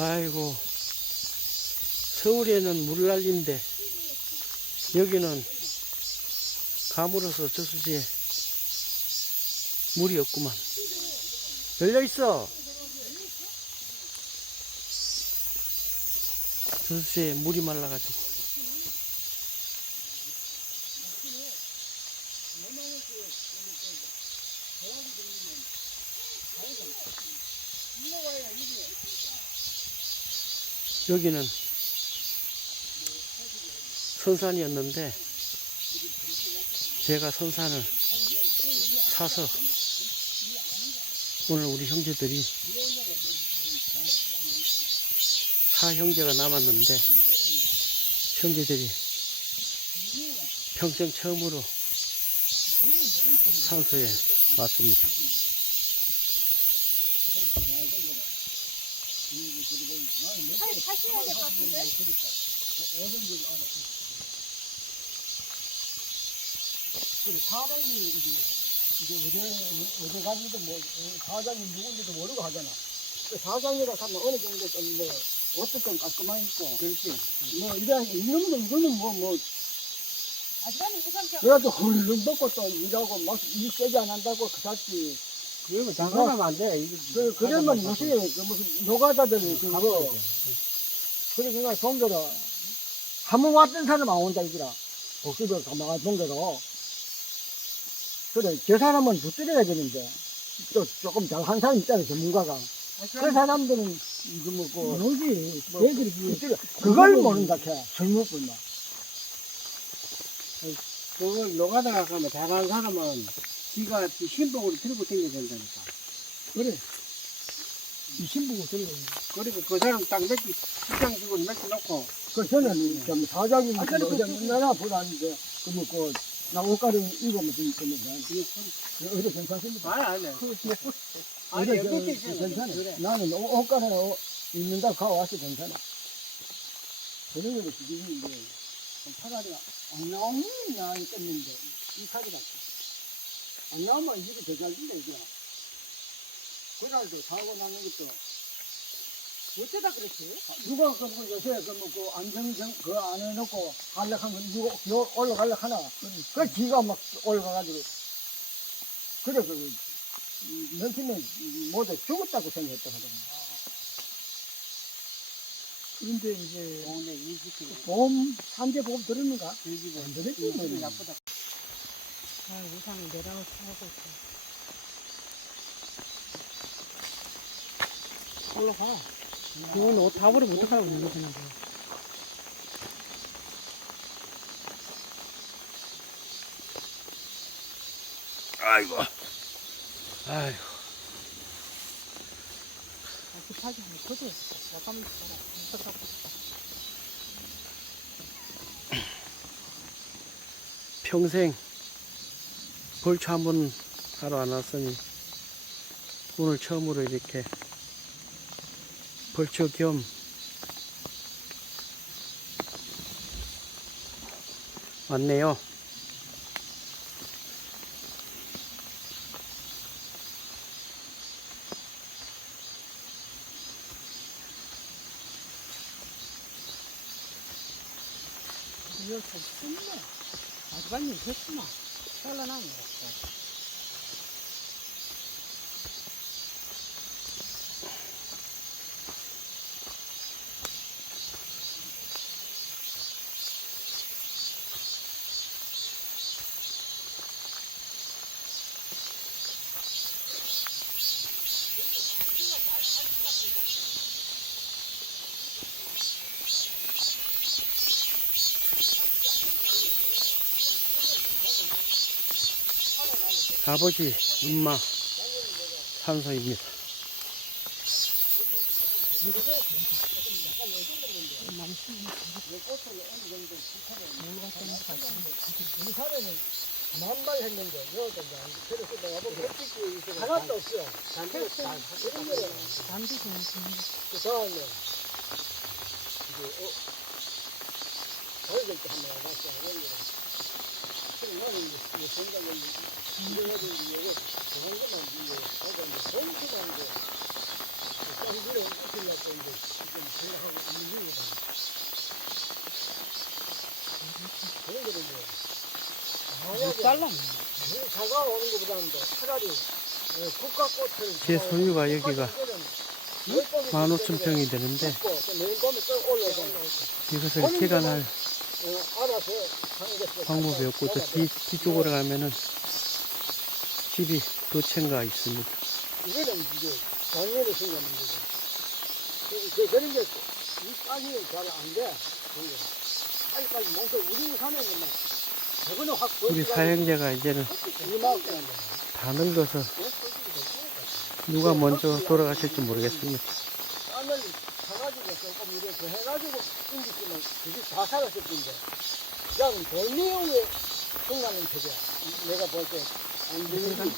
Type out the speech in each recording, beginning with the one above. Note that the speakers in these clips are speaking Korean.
아이고 서울에는 물난리인데 여기는 가물어서 저수지에 물이 없구만. 열려 있어. 저수지에 물이 말라가지고 여기는 선산이었는데 제가 선산을 사서 오늘 우리 형제들이 사 형제가 남았는데 형제들이 평생 처음으로 산소에 왔습니다. 그래, 사람이 이제, 이제 어디, 어디 가는지 뭐, 어, 사장이 누군지도 모르고 하잖아. 그 사장이라 하면 어느 정도 좀 뭐, 어떻건 깔끔하 있고. 그렇지. 뭐, 이래, 이런 거, 이거는 뭐, 뭐, 아직은 그래도 훌렁 먹고 또 일하고 막일 세게 안 한다고 그 자지. 그러면 장난하면 안 돼. 이거 그, 그러면 요새 그 무슨 노가다들 그거. 그래, 그니까 동교로, 한 번 왔던 사람 안 온다 이거라. 복수도 가만히 동교로. 그래, 저 사람은 붙들어야 되는데. 또 조금 잘 한 사람 있잖아, 전문가가. 그 사람들은, 이거 뭐, 그, 모르지. 얘들이 붙들어. 그걸 모른다, 걔. 젊은 분만. 그걸 노가다가 가면 잘하는 사람은 지가 신복으로 들고 다녀야 된다니까. 그래. 이 신부고 들고. 그리고 그 사람 딱몇 개, 시장 주고 몇개 놓고, 그 저는 좀 사장님 아, 어제 그- 나나 보다는데 그뭐 그 나 옷가루 입으면 좀 그러면 어디 괜찮습니까? 말안 해. 아니, 여기 저- 있으면 괜찮아. 그래. 나는 옷- 옷가루 입는다 가 와서 괜찮아. 그런 거는 지금인데 차라리 안 나오면 나이 깼는데 이 카드가 안 나오면 이게 더잘 준다 이거라. 그날도 사고 나는 것도 어쩌다 그랬지? 누가 그, 그 요새 그 뭐 그 안정정 그 안에 놓고 하려고 하면 누가 요 올라가려 하나 그 기가 막 올라가가지고 그래 그 몇팀은 모두 죽었다고 생각했다 하더라고 그런데 이제 오늘 일시키고, 보험 산재 보험 들었는가? 즐기고, 안 들었지 뭐. 나쁘다. 아, 우산을 내려놓고 하고 있어. 올라가. 이건 옷 다 버리면 어떡하라고 이러시는 거야. 아이고 아이고 급하게 하면 그도 잠깐만 있어라. 평생 벌초 한번 하러 안 왔으니 오늘 처음으로 이렇게 벌초 겸 왔네요. 이거 잘 쓰네. 아주반님 됐구나. 잘라나는 거. 아버지, 엄마, 산소입니다. 만발 했는데 그래서 하나도 없어 단체로 다 그런 거야 남도 좀그 다음에 이제 어 어릴 때 한번 와봤어 어린 거라 그럼 나는 이제 이 생각을 제 소유가 여기가 15,000평이 되는데 이것을 개간할 방법이 없고 또 뒤, 뒤쪽으로 가면은 집이 두 채가 있습니다. 이거는 이제 작년에 생겼는 거죠. 그, 그, 그런 게, 이 땅이 잘 안 돼. 빨리빨리 몽서 우리 산에는 막, 저거는 확 우리 사형제가 이제는. 다 늙어서 누가 먼저 돌아가실지 모르겠습니다. 땅을 사가지고 조금 이렇게 해가지고 인기지만 그게 다 텐데. 그냥 돌미용에 승나는 책이야. 내가 볼 때. 안 되는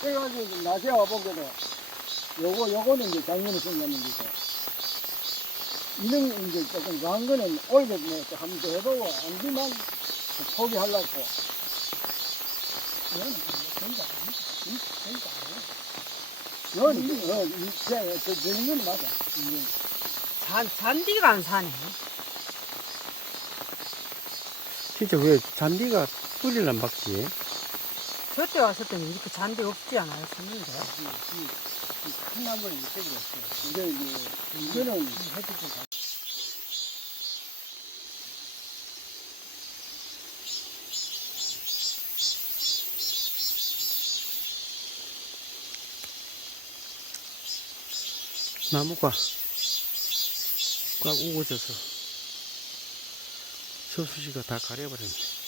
그래가지고 이제 낮에 와보게도 요거, 요거는 이제 작년에 생겼는 거죠. 이런 이제 조금 강한 거는 올해 뭐 한번 더 해보고 안 되면 포기하려고. 이건 된다. 된다. 이건, 어, 이, 저, 저, 되는 건 맞아. 잔, 잔디가 안 사네. 진짜 왜 잔디가 뿌리를 안 박지? 저때 왔을 때는 이렇게 잔디 없지 않았었는데. 큰 나무는 이렇게 없어. 이게 이제, 이거는 햇빛을 다. 나무가 꽉 우거져서 서수지가 다 가려버렸네.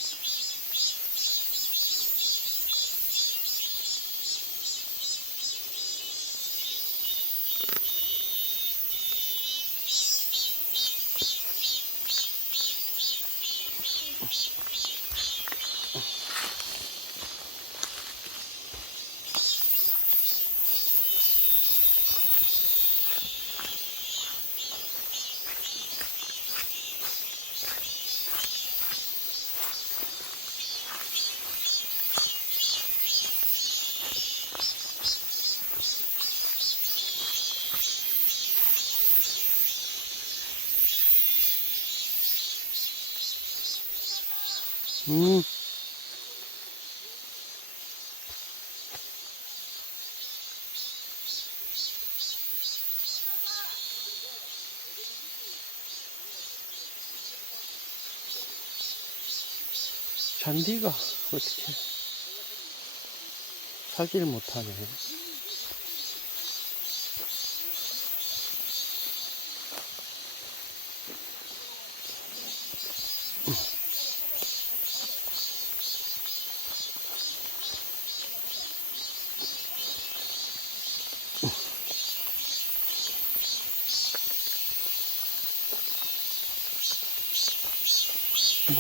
음. 잔디가 어떻게 살지를 못하네.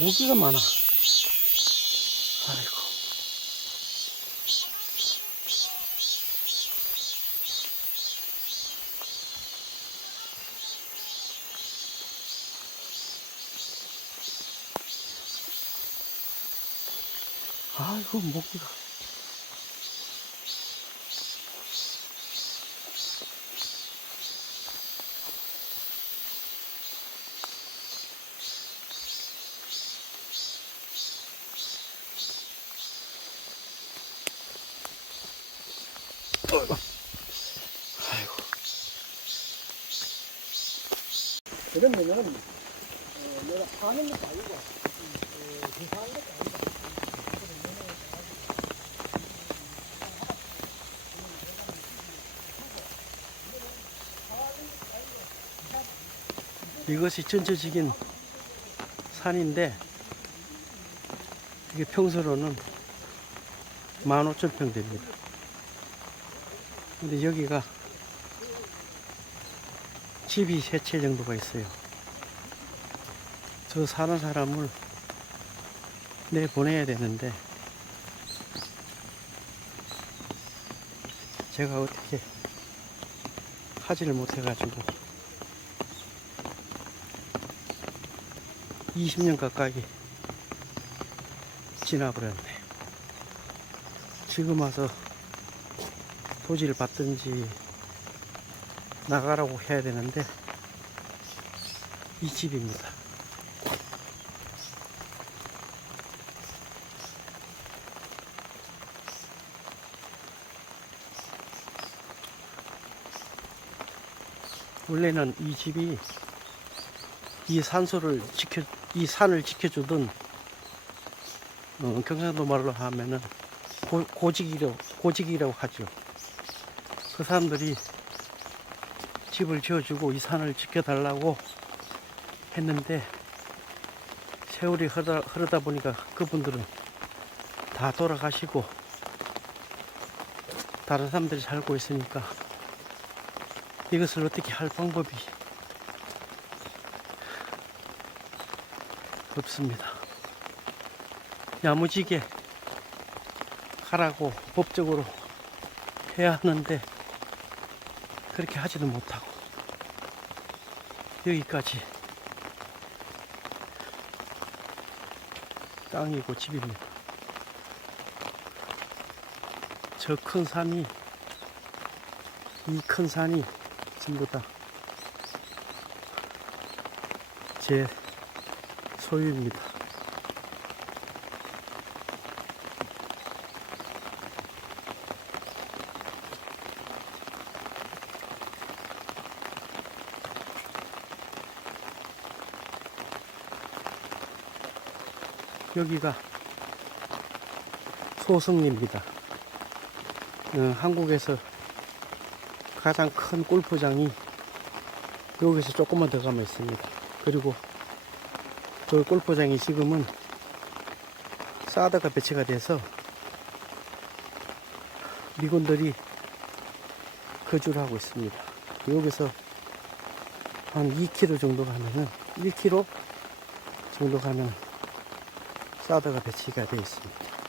모기가 많아. 아이고. 아이고, 모기가. 그러면은, 어, 내가 파는 것도 아니고, 어, 기사하는 것도 아니고. 이것이 전체적인 산인데 이게 평소로는 15,000평 됩니다. 근데 여기가 집이 세 채 정도가 있어요. 저 사는 사람을 내보내야 되는데 제가 어떻게 하지를 못해가지고 20년 가까이 지나버렸네. 지금 와서 토지를 받든지 나가라고 해야 되는데 이 집입니다. 원래는 이 집이 이 산소를 지켜 이 산을 지켜주던 어, 경상도 말로 하면은 고, 고직이라고 고직이라고 하죠. 그 사람들이 집을 지어주고 이 산을 지켜달라고 했는데 세월이 흐르다, 흐르다 보니까 그분들은 다 돌아가시고 다른 사람들이 살고 있으니까 이것을 어떻게 할 방법이 없습니다. 야무지게 하라고 법적으로 해야 하는데 그렇게 하지도 못하고 여기까지 땅이고 집입니다. 저 큰 산이 이 큰 산이 전부 다 제 소유입니다. 여기가 소승리입니다. 어, 한국에서 가장 큰 골프장이 여기서 조금만 더 가면 있습니다. 그리고 그 골프장이 지금은 사다가 배치가 돼서 미군들이 거주를 하고 있습니다. 여기서 한 2km 정도 가면은 1km 정도 가면 사다가 배치가 되어 있습니다.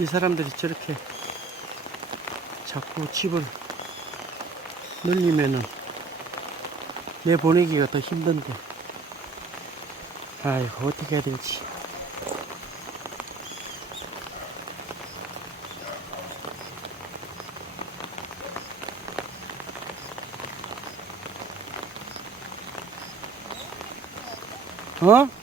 이 사람들이 저렇게 자꾸 집을 늘리면은 내 보내기가 더 힘든데 아이고 어떻게 해야 될지 어?